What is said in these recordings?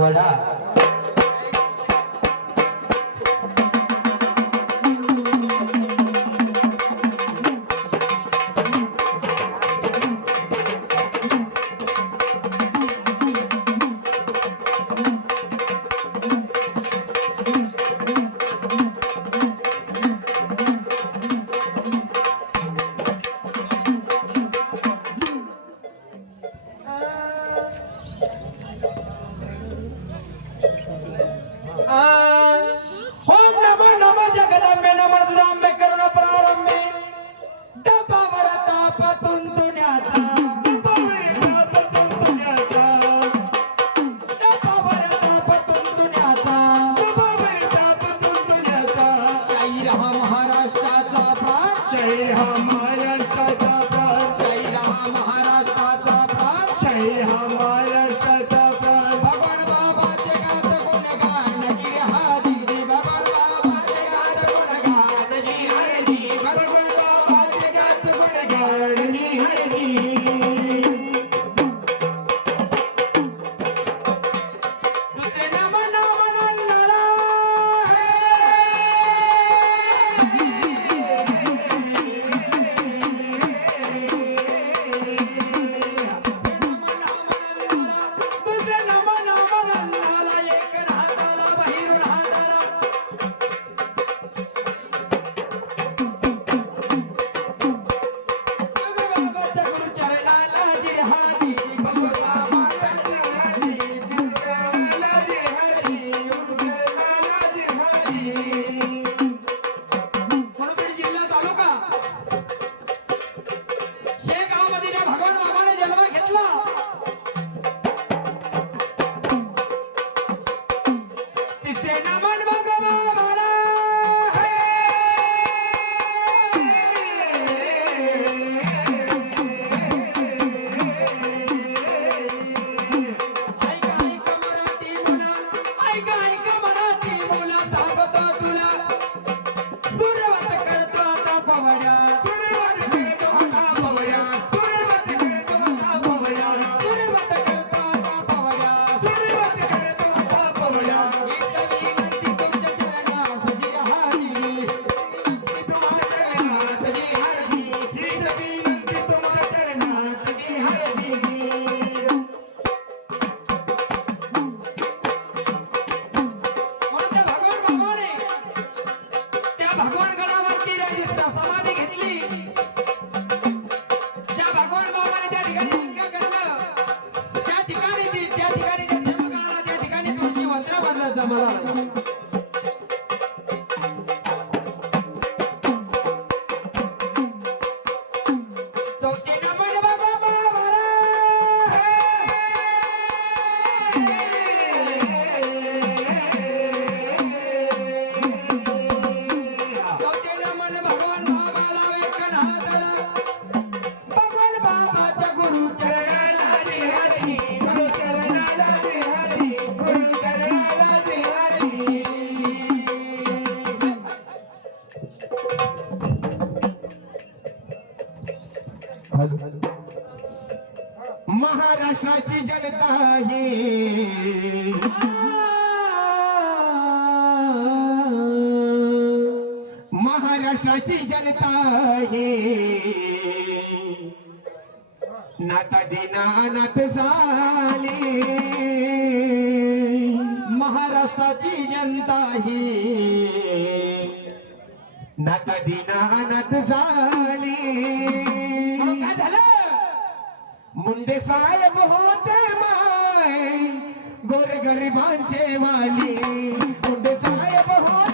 વડા Yeah, I'm పెద్ద మళ్ళా महाराष्ट्राची जनता ही. महाराष्ट्राची जनता ही. नाता दिना नात झाली. महाराष्ट्राची जनता ही. नात दिना अनाथ झाली? मुंडे साहेब होते माय गोरे गोरगरिबांचे वाली. मुंडे साहेब होते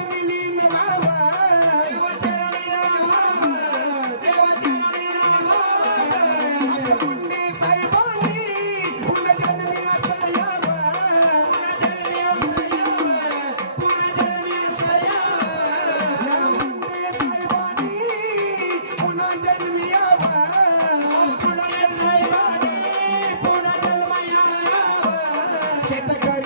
Check my